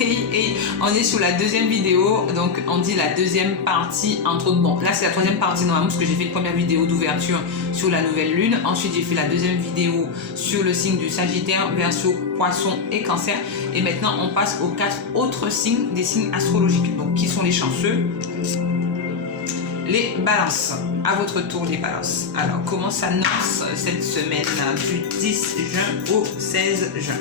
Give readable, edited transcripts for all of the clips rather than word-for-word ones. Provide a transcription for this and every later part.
et on est sur la deuxième vidéo, donc on dit la deuxième partie entre autres. Bon, là c'est la troisième partie normalement parce que j'ai fait une première vidéo d'ouverture sur la nouvelle lune. Ensuite j'ai fait la deuxième vidéo sur le signe du Sagittaire, Verseau, Poisson et Cancer. Et maintenant on passe aux 4 autres signes, des signes astrologiques. Donc qui sont les chanceux? Les balances. À votre tour les balances. Alors comment s'annonce cette semaine du 10 juin au 16 juin?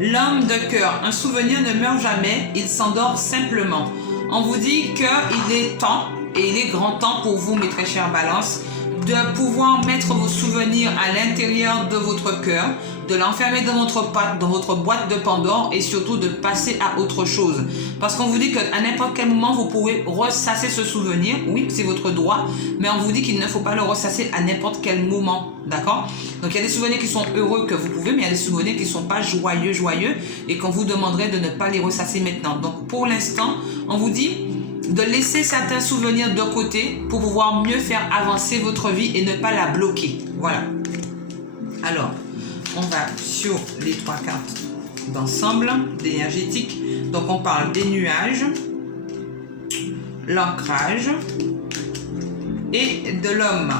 L'homme de cœur, un souvenir ne meurt jamais, il s'endort simplement. On vous dit qu'il est temps, et il est grand temps pour vous, mes très chères balances, de pouvoir mettre vos souvenirs à l'intérieur de votre cœur, de l'enfermer dans votre boîte de Pandore et surtout de passer à autre chose. Parce qu'on vous dit qu'à n'importe quel moment, vous pouvez ressasser ce souvenir. Oui, c'est votre droit, mais on vous dit qu'il ne faut pas le ressasser à n'importe quel moment. D'accord? Donc, il y a des souvenirs qui sont heureux que vous pouvez, mais il y a des souvenirs qui ne sont pas joyeux et qu'on vous demanderait de ne pas les ressasser maintenant. Donc, pour l'instant, on vous dit de laisser certains souvenirs de côté pour pouvoir mieux faire avancer votre vie et ne pas la bloquer. Voilà. Alors, on va sur les 3 cartes d'ensemble, d'énergétique. Donc, on parle des nuages, l'ancrage et de l'homme.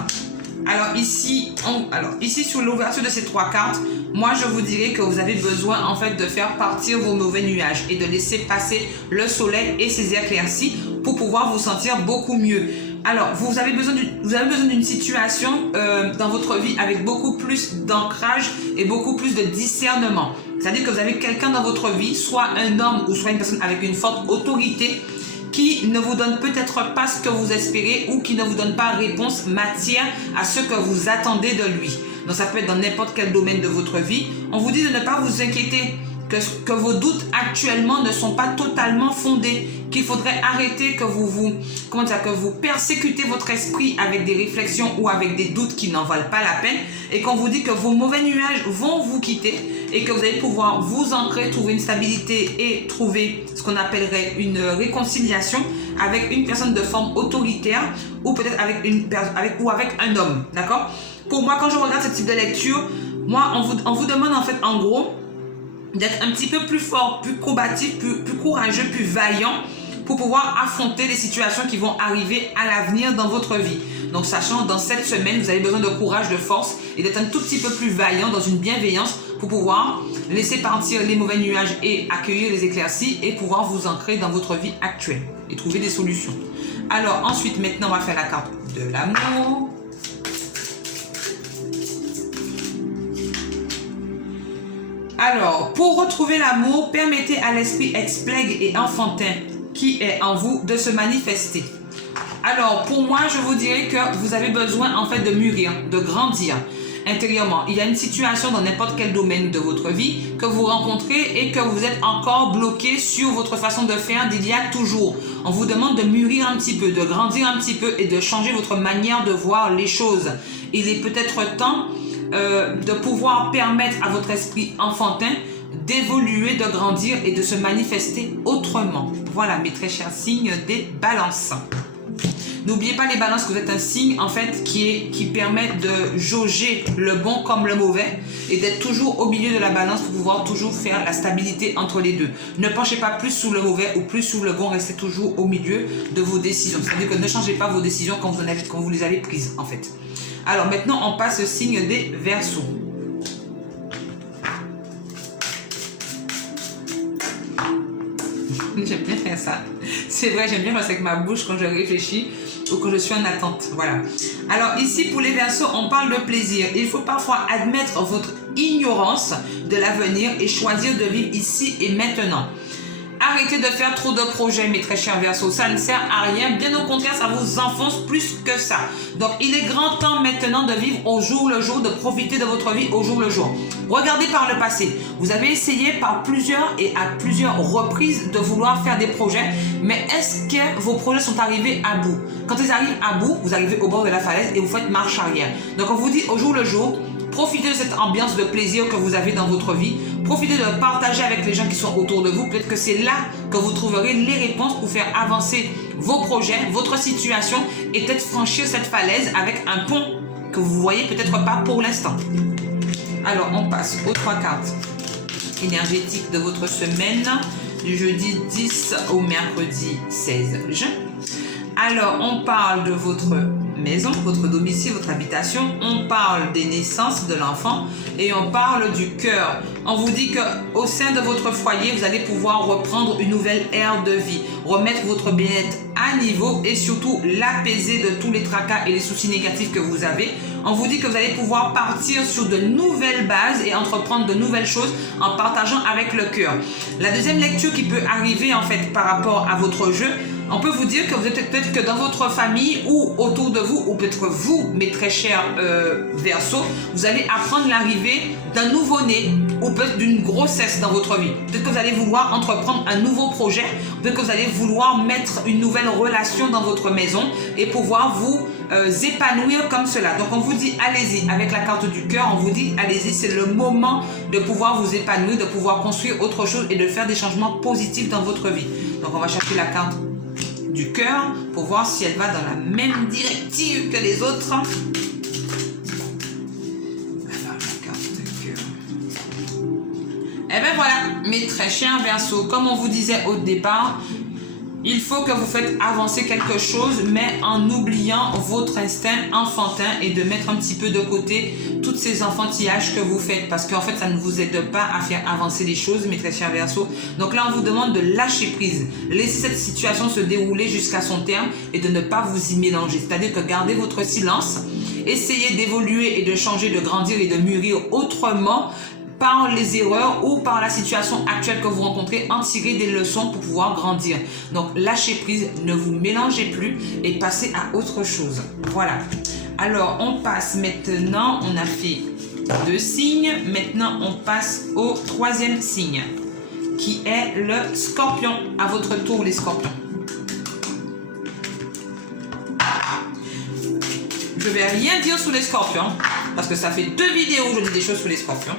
Alors ici, sur l'ouverture de ces 3 cartes, moi je vous dirais que vous avez besoin en fait de faire partir vos mauvais nuages et de laisser passer le soleil et ses éclaircies pour pouvoir vous sentir beaucoup mieux. Alors, vous avez besoin d'une situation dans votre vie avec beaucoup plus d'ancrage et beaucoup plus de discernement. C'est-à-dire que vous avez quelqu'un dans votre vie, soit un homme ou soit une personne avec une forte autorité qui ne vous donne peut-être pas ce que vous espérez ou qui ne vous donne pas réponse matière à ce que vous attendez de lui. Donc, ça peut être dans n'importe quel domaine de votre vie. On vous dit de ne pas vous inquiéter, que vos doutes actuellement ne sont pas totalement fondés, qu'il faudrait arrêter que vous persécutez votre esprit avec des réflexions ou avec des doutes qui n'en valent pas la peine et qu'on vous dit que vos mauvais nuages vont vous quitter et que vous allez pouvoir vous ancrer, trouver une stabilité et trouver ce qu'on appellerait une réconciliation avec une personne de forme autoritaire ou peut-être avec un homme, d'accord? Pour moi, quand je regarde ce type de lecture, moi, on vous demande en fait, en gros, d'être un petit peu plus fort, plus combatif, plus courageux, plus vaillant pour pouvoir affronter les situations qui vont arriver à l'avenir dans votre vie. Donc, sachant dans cette semaine, vous avez besoin de courage, de force et d'être un tout petit peu plus vaillant dans une bienveillance pour pouvoir laisser partir les mauvais nuages et accueillir les éclaircies et pouvoir vous ancrer dans votre vie actuelle et trouver des solutions. Alors, ensuite, maintenant, on va faire la carte de l'amour. Alors, pour retrouver l'amour, permettez à l'esprit explègue et enfantin qui est en vous de se manifester. Alors, pour moi, je vous dirais que vous avez besoin en fait de mûrir, de grandir intérieurement. Il y a une situation dans n'importe quel domaine de votre vie que vous rencontrez et que vous êtes encore bloqué sur votre façon de faire d'il y a toujours. On vous demande de mûrir un petit peu, de grandir un petit peu et de changer votre manière de voir les choses. Il est peut-être temps de pouvoir permettre à votre esprit enfantin d'évoluer, de grandir et de se manifester autrement. Voilà mes très chers signes des balances. N'oubliez pas les balances que vous êtes un signe en fait qui permet de jauger le bon comme le mauvais et d'être toujours au milieu de la balance pour pouvoir toujours faire la stabilité entre les deux. Ne penchez pas plus sous le mauvais ou plus sous le bon, restez toujours au milieu de vos décisions. C'est-à-dire que ne changez pas vos décisions quand vous les avez prises en fait. Alors maintenant, on passe au signe des Verseaux. J'aime bien faire ça. C'est vrai, j'aime bien faire ça avec ma bouche quand je réfléchis ou quand je suis en attente. Voilà. Alors ici, pour les Verseaux, on parle de plaisir. Il faut parfois admettre votre ignorance de l'avenir et choisir de vivre ici et maintenant. Arrêtez de faire trop de projets, mes très chers Verseaux. Ça ne sert à rien. Bien au contraire, ça vous enfonce plus que ça. Donc, il est grand temps maintenant de vivre au jour le jour, de profiter de votre vie au jour le jour. Regardez par le passé. Vous avez essayé par plusieurs reprises de vouloir faire des projets, mais est-ce que vos projets sont arrivés à bout? Quand ils arrivent à bout, vous arrivez au bord de la falaise et vous faites marche arrière. Donc, on vous dit au jour le jour, profitez de cette ambiance de plaisir que vous avez dans votre vie. Profitez de partager avec les gens qui sont autour de vous. Peut-être que c'est là que vous trouverez les réponses pour faire avancer vos projets, votre situation et peut-être franchir cette falaise avec un pont que vous ne voyez peut-être pas pour l'instant. Alors, on passe aux 3 cartes énergétiques de votre semaine, du jeudi 10 au mercredi 16 juin. Alors, on parle de votre maison, votre domicile, votre habitation. On parle des naissances de l'enfant et on parle du cœur. On vous dit qu'au sein de votre foyer, vous allez pouvoir reprendre une nouvelle ère de vie, remettre votre bien-être à niveau et surtout l'apaiser de tous les tracas et les soucis négatifs que vous avez. On vous dit que vous allez pouvoir partir sur de nouvelles bases et entreprendre de nouvelles choses en partageant avec le cœur. La deuxième lecture qui peut arriver en fait par rapport à votre jeu, on peut vous dire que vous êtes peut-être que dans votre famille ou autour de vous, ou peut-être vous, mes très chers Verseaux, vous allez apprendre l'arrivée d'un nouveau-né ou peut-être d'une grossesse dans votre vie. Peut-être que vous allez vouloir entreprendre un nouveau projet, peut-être que vous allez vouloir mettre une nouvelle relation dans votre maison et pouvoir vous épanouir comme cela. Donc on vous dit allez-y, avec la carte du cœur, on vous dit allez-y, c'est le moment de pouvoir vous épanouir, de pouvoir construire autre chose et de faire des changements positifs dans votre vie. Donc on va chercher la carte du cœur pour voir si elle va dans la même directive que les autres. Alors la carte du cœur. Et bien voilà, mes très chers Verseaux, comme on vous disait au départ, il faut que vous faites avancer quelque chose, mais en oubliant votre instinct enfantin et de mettre un petit peu de côté tous ces enfantillages que vous faites. Parce qu'en fait, ça ne vous aide pas à faire avancer les choses, mes très chers Verseaux. Donc là, on vous demande de lâcher prise. Laissez cette situation se dérouler jusqu'à son terme et de ne pas vous y mélanger. C'est-à-dire que gardez votre silence, essayez d'évoluer et de changer, de grandir et de mûrir autrement, par les erreurs ou par la situation actuelle que vous rencontrez, en tirer des leçons pour pouvoir grandir. Donc, lâchez prise, ne vous mélangez plus et passez à autre chose. Voilà. Alors, on passe maintenant, on a fait 2 signes. Maintenant, on passe au 3e signe, qui est le Scorpion. À votre tour, les Scorpions. Je vais rien dire sur les Scorpions, parce que ça fait 2 vidéos où je dis des choses sur les Scorpions.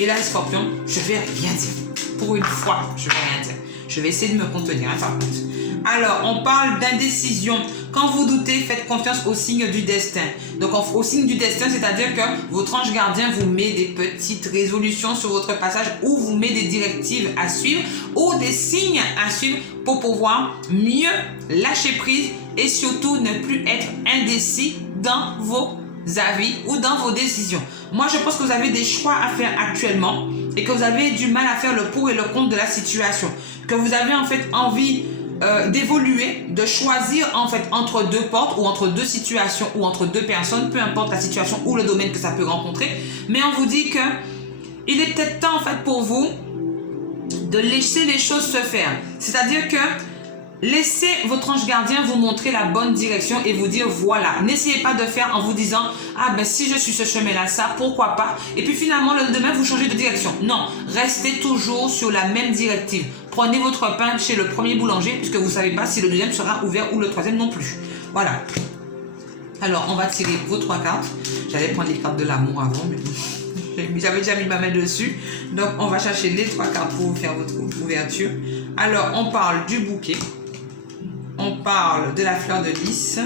Et là, les Scorpions, je vais rien dire. Pour une fois, je vais rien dire. Je vais essayer de me contenir, par contre. Alors, on parle d'indécision. Quand vous doutez, faites confiance au signe du destin. Donc, au signe du destin, c'est-à-dire que votre ange gardien vous met des petites résolutions sur votre passage ou vous met des directives à suivre ou des signes à suivre pour pouvoir mieux lâcher prise et surtout ne plus être indécis dans vos avis ou dans vos décisions. Moi, je pense que vous avez des choix à faire actuellement et que vous avez du mal à faire le pour et le contre de la situation. Que vous avez en fait envie d'évoluer, de choisir en fait entre 2 portes ou entre 2 situations ou entre 2 personnes, peu importe la situation ou le domaine que ça peut rencontrer. Mais on vous dit que il est peut-être temps en fait pour vous de laisser les choses se faire. C'est-à-dire que laissez votre ange gardien vous montrer la bonne direction et vous dire voilà. N'essayez pas de faire en vous disant ah ben si je suis ce chemin-là, ça, pourquoi pas. Et puis finalement le lendemain vous changez de direction. Non, restez toujours sur la même directive. Prenez votre pain chez le premier boulanger puisque vous ne savez pas si le deuxième sera ouvert ou le troisième non plus. Voilà. Alors on va tirer vos 3 cartes. J'allais prendre les cartes de l'amour avant, mais j'avais déjà mis ma main dessus. Donc on va chercher les 3 cartes pour vous faire votre ouverture. Alors on parle du bouquet. On parle de la fleur de lys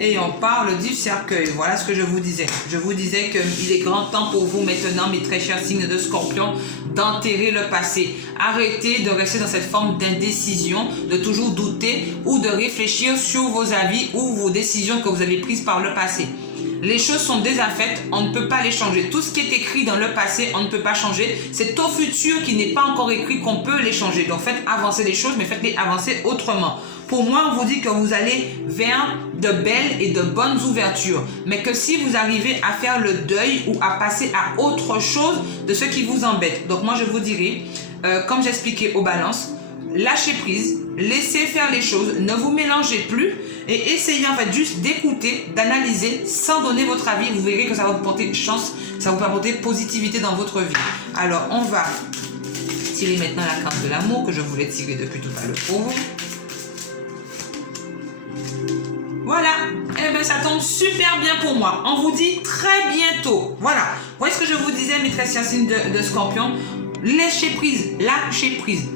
et on parle du cercueil. Voilà ce que je vous disais. Je vous disais qu'il est grand temps pour vous maintenant, mes très chers signes de Scorpion, d'enterrer le passé. Arrêtez de rester dans cette forme d'indécision, de toujours douter ou de réfléchir sur vos avis ou vos décisions que vous avez prises par le passé. Les choses sont déjà faites, on ne peut pas les changer. Tout ce qui est écrit dans le passé, on ne peut pas changer. C'est au futur qui n'est pas encore écrit qu'on peut les changer. Donc faites avancer les choses, mais faites-les avancer autrement. Pour moi, on vous dit que vous allez vers de belles et de bonnes ouvertures. Mais que si vous arrivez à faire le deuil ou à passer à autre chose de ce qui vous embête. Donc moi, je vous dirais, comme j'expliquais aux balances, lâchez prise, laissez faire les choses, ne vous mélangez plus et essayez en fait juste d'écouter, d'analyser sans donner votre avis. Vous verrez que ça va vous porter chance, ça va vous apporter positivité dans votre vie. Alors, on va tirer maintenant la carte de l'amour que je voulais tirer depuis tout à l'heure pour vous. Voilà, eh bien ça tombe super bien pour moi. On vous dit très bientôt. Voilà, vous voyez ce que je vous disais, mes très chers signes de Scorpion. Lâchez prise,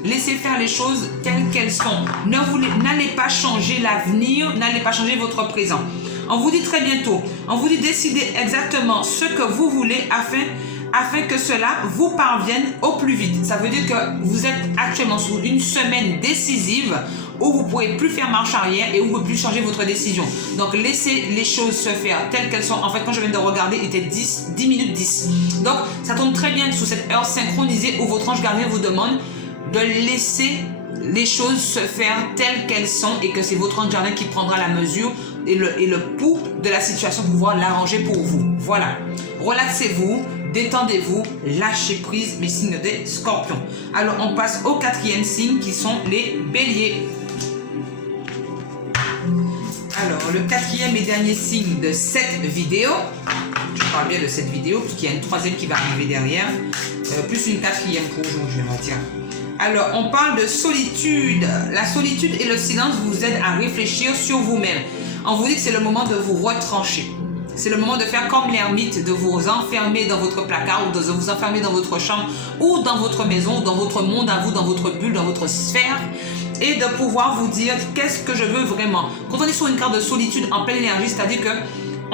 laissez faire les choses telles qu'elles sont. N'allez pas changer l'avenir, n'allez pas changer votre présent. On vous dit très bientôt, on vous dit décidez exactement ce que vous voulez afin afin que cela vous parvienne au plus vite. Ça veut dire que vous êtes actuellement sous une semaine décisive où vous ne pourrez plus faire marche arrière et où vous ne pouvez plus changer votre décision. Donc, laissez les choses se faire telles qu'elles sont. En fait, quand je viens de regarder, il était 10 minutes 10. Donc, ça tombe très bien sous cette heure synchronisée où votre ange gardien vous demande de laisser les choses se faire telles qu'elles sont et que c'est votre ange gardien qui prendra la mesure et le pouls de la situation pour pouvoir l'arranger pour vous. Voilà. Relaxez-vous. Détendez-vous, lâchez prise, mes signes des scorpions. Alors, on passe au 4e signe qui sont les béliers. Alors, le 4e et dernier signe de cette vidéo, je parle bien de cette vidéo, puisqu'il y a une 3e qui va arriver derrière, plus une 4e pour aujourd'hui, on va dire. Alors, on parle de solitude. La solitude et le silence vous aident à réfléchir sur vous-même. On vous dit que c'est le moment de vous retrancher. C'est le moment de faire comme l'ermite, de vous enfermer dans votre placard ou de vous enfermer dans votre chambre ou dans votre maison, dans votre monde à vous, dans votre bulle, dans votre sphère et de pouvoir vous dire qu'est-ce que je veux vraiment. Quand on est sur une carte de solitude en pleine énergie, c'est-à-dire que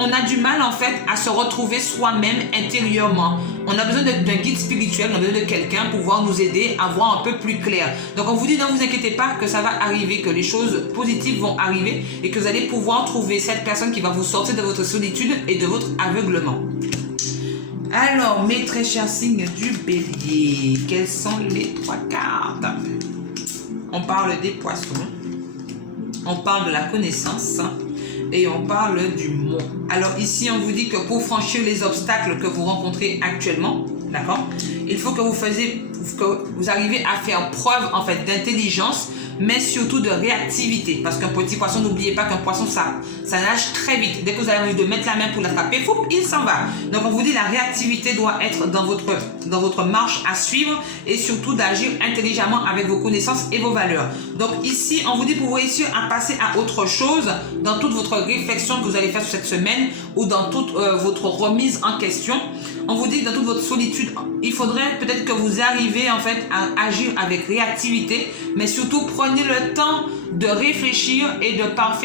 on a du mal en fait à se retrouver soi-même intérieurement. On a besoin d'un guide spirituel, on a besoin de quelqu'un pour pouvoir nous aider à voir un peu plus clair. Donc on vous dit, ne vous inquiétez pas que ça va arriver, que les choses positives vont arriver et que vous allez pouvoir trouver cette personne qui va vous sortir de votre solitude et de votre aveuglement. Alors mes très chers signes du bélier, quelles sont les 3 cartes? On parle des poissons, on parle de la connaissance et on parle du mont. Alors ici, on vous dit que pour franchir les obstacles que vous rencontrez actuellement, d'accord, il faut que vous arrivez à faire preuve en fait d'intelligence, mais surtout de réactivité. Parce qu'un petit poisson, n'oubliez pas qu'un poisson, ça nage très vite. Dès que vous avez envie de mettre la main pour l'attraper, il s'en va. Donc on vous dit la réactivité doit être dans votre marche à suivre et surtout d'agir intelligemment avec vos connaissances et vos valeurs. Donc ici, on vous dit pour réussir à passer à autre chose dans toute votre réflexion que vous allez faire sur cette semaine ou dans toute votre remise en question. On vous dit que dans toute votre solitude, il faudrait peut-être que vous arriviez en fait à agir avec réactivité, mais surtout prenez le temps de réfléchir et de parfaire